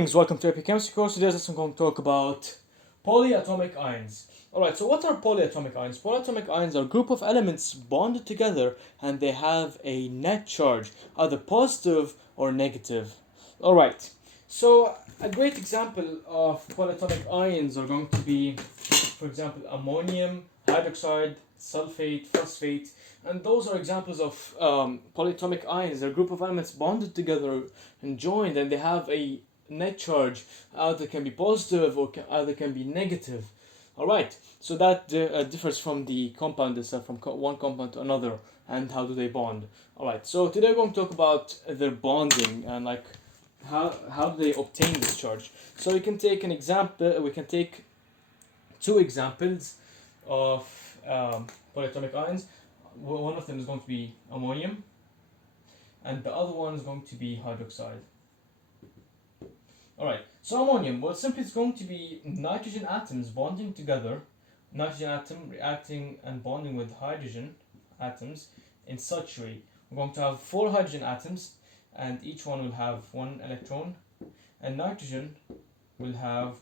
Greetings, welcome to Epic Chemistry course. Today I'm going to talk about polyatomic ions. Alright, so what are polyatomic ions? Polyatomic ions are a group of elements bonded together and they have a net charge, either positive or negative. Alright, so a great example of polyatomic ions are going to be, for example, ammonium, hydroxide, sulfate, phosphate, and those are examples of polyatomic ions. They're a group of elements bonded together and joined, and they have a net charge either can be positive or either can be negative. All right, so that differs from the compound itself, from one compound to another, and how do they bond. All right, so today we're going to talk about their bonding and like how do they obtain this charge. So we can take an example. We can take two examples of polyatomic ions. One of them is going to be ammonium, and the other one is going to be hydroxide. Alright, so ammonium, well, simply it's going to be nitrogen atoms bonding together, nitrogen atom reacting and bonding with hydrogen atoms in such a way. We're going to have 4 hydrogen atoms, and each one will have 1 electron, and nitrogen will have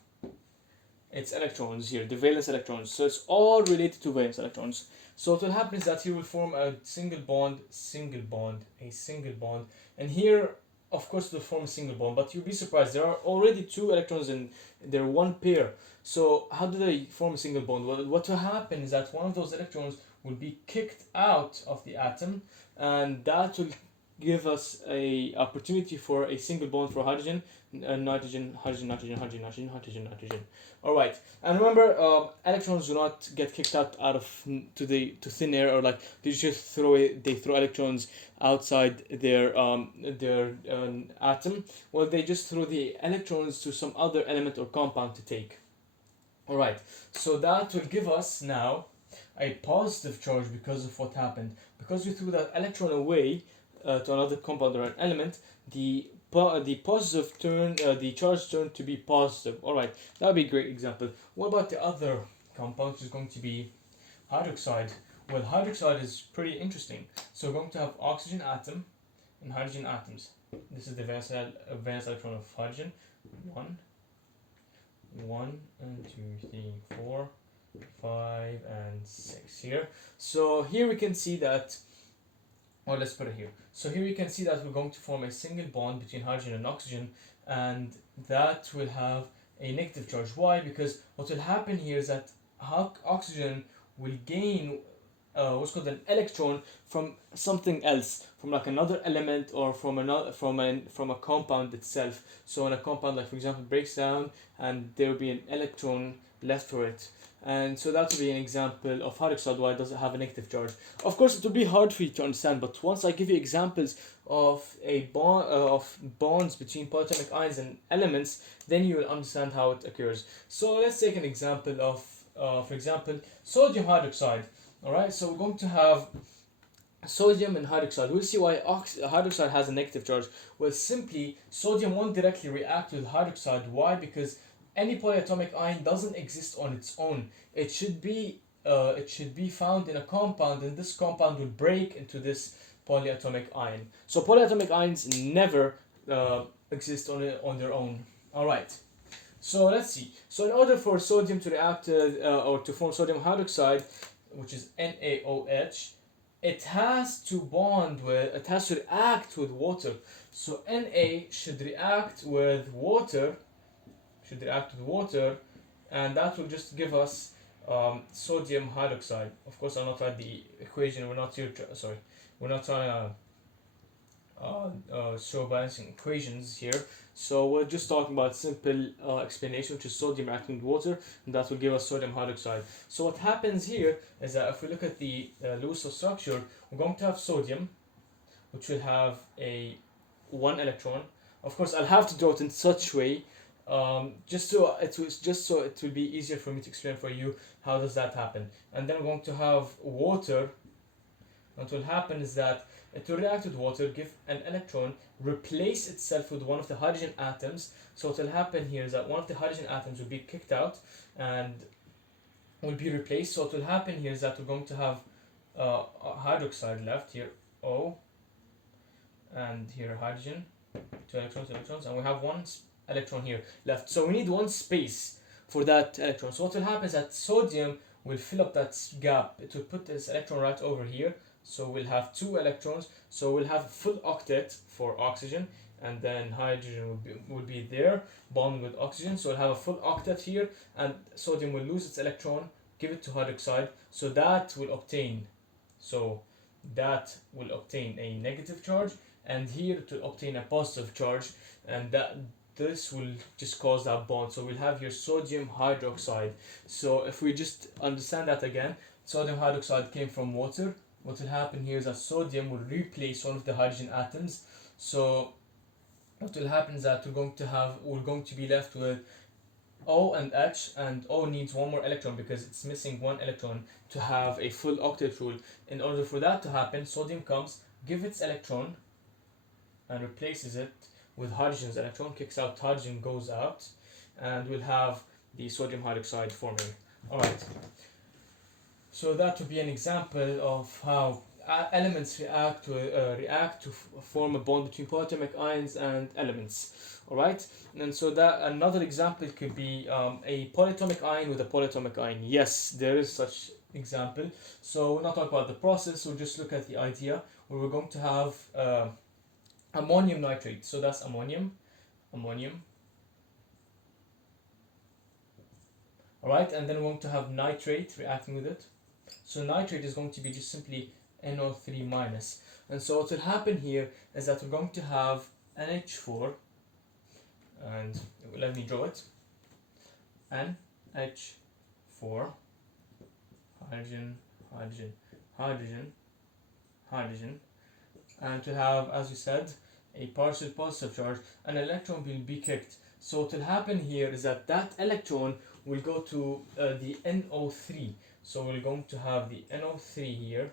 its electrons here, the valence electrons. So it's all related to valence electrons. So what will happen is that here will form a single bond, a single bond, and here of course it will form a single bond, but you'll be surprised, there are already 2 electrons in their one pair. So how do they form a single bond? Well, what will happen is that one of those electrons will be kicked out of the atom, and that will give us a opportunity for a single bond for hydrogen, nitrogen, hydrogen, nitrogen, hydrogen, nitrogen, hydrogen, nitrogen. All right, and remember, electrons do not get kicked out of to thin air, or like they just throw electrons outside their atom. Well, they just throw the electrons to some other element or compound to take. All right, so that will give us now a positive charge because of what happened. Because we threw that electron away to another compound or an element, the positive the charge turned to be positive. All right, that would be a great example. What about the other compound, which is going to be hydroxide? Well, hydroxide is pretty interesting. So we're going to have oxygen atom and hydrogen atoms. This is the valence electron of hydrogen. 1, 2, 3, 4, 5, and 6 here. So here we can see that, or let's put it here. So here you can see that we're going to form a single bond between hydrogen and oxygen, and that will have a negative charge. Why? Because what will happen here is that oxygen will gain what's called an electron from something else, from like another element, or from a compound itself. So when a compound, like for example, breaks down, and there will be an electron left for it. And so that will be an example of hydroxide, why it doesn't have a negative charge. Of course, it will be hard for you to understand, but once I give you examples of bonds between polyatomic ions and elements, then you will understand how it occurs. So let's take an example of, for example, sodium hydroxide. All right, so we're going to have sodium and hydroxide. We'll see why hydroxide has a negative charge. Well, simply sodium won't directly react with hydroxide. Why? Because any polyatomic ion doesn't exist on its own. It should be found in a compound, and this compound will break into this polyatomic ion. So polyatomic ions never exist on their own. All right. So let's see. So in order for sodium to react or to form sodium hydroxide, which is NaOH, it has to react with water. So Na should react with water, and that will just give us sodium hydroxide. Of course, I'll not write the equation. We're not trying to show balancing equations here. So we're just talking about simple explanation, which is sodium reacting with water, and that will give us sodium hydroxide. So what happens here is that if we look at the Lewis structure, we're going to have sodium, which will have a 1 electron. Of course, I'll have to draw it in such way, just so it will be easier for me to explain for you how does that happen. And then we're going to have water. What will happen is that it will react with water, give an electron, replace itself with one of the hydrogen atoms. So what will happen here is that one of the hydrogen atoms will be kicked out and will be replaced. So what will happen here is that we're going to have hydroxide left here, O, and here hydrogen, two electrons, and we have one electron here left. So we need one space for that electron. So what will happen is that sodium will fill up that gap. It will put this electron right over here. So we'll have 2 electrons. So we'll have a full octet for oxygen, and then hydrogen will be there bonding with oxygen. So we'll have a full octet here, and sodium will lose its electron, give it to hydroxide. So that will obtain a negative charge, and here to obtain a positive charge, and this will just cause that bond. So we'll have here sodium hydroxide. So if we just understand that again, sodium hydroxide came from water. What will happen here is that sodium will replace one of the hydrogen atoms. So what will happen is that we're going to be left with O and H, and O needs one more electron because it's missing one electron to have a full octet rule. In order for that to happen, sodium comes, gives its electron, and replaces it with hydrogen's electron, kicks out hydrogen, goes out, and we'll have the sodium hydroxide forming. Alright, so that would be an example of how elements react to form a bond between polyatomic ions and elements. Alright, and so that another example could be a polyatomic ion with a polyatomic ion. Yes, there is such example. So we'll not talk about the process, we'll just look at the idea where we're going to have ammonium nitrate. So that's ammonium. Alright, and then we're going to have nitrate reacting with it. So nitrate is going to be just simply NO3 minus. And so what will happen here is that we're going to have NH4, and let me draw it. NH4, hydrogen, and to have, as we said, a partial positive charge, an electron will be kicked. So what will happen here is that electron will go to the NO3. So we're going to have the NO3 here.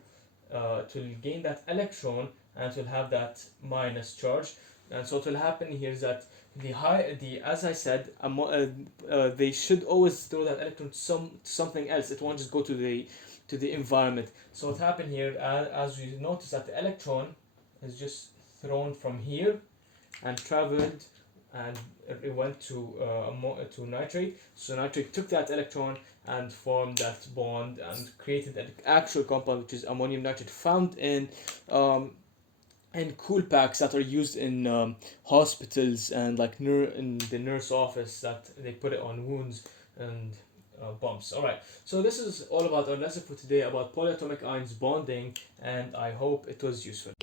It will gain that electron, and it will have that minus charge. And so what will happen here is that as I said, they should always throw that electron to something else. It won't just go to the environment. So what happened here, as we notice that the electron is just thrown from here and traveled, and it went to nitrate. So nitrate took that electron and formed that bond and created an actual compound, which is ammonium nitrate, found in cool packs that are used in hospitals and like in the nurse office, that they put it on wounds and bumps. Alright, so this is all about our lesson for today about polyatomic ions bonding, and I hope it was useful.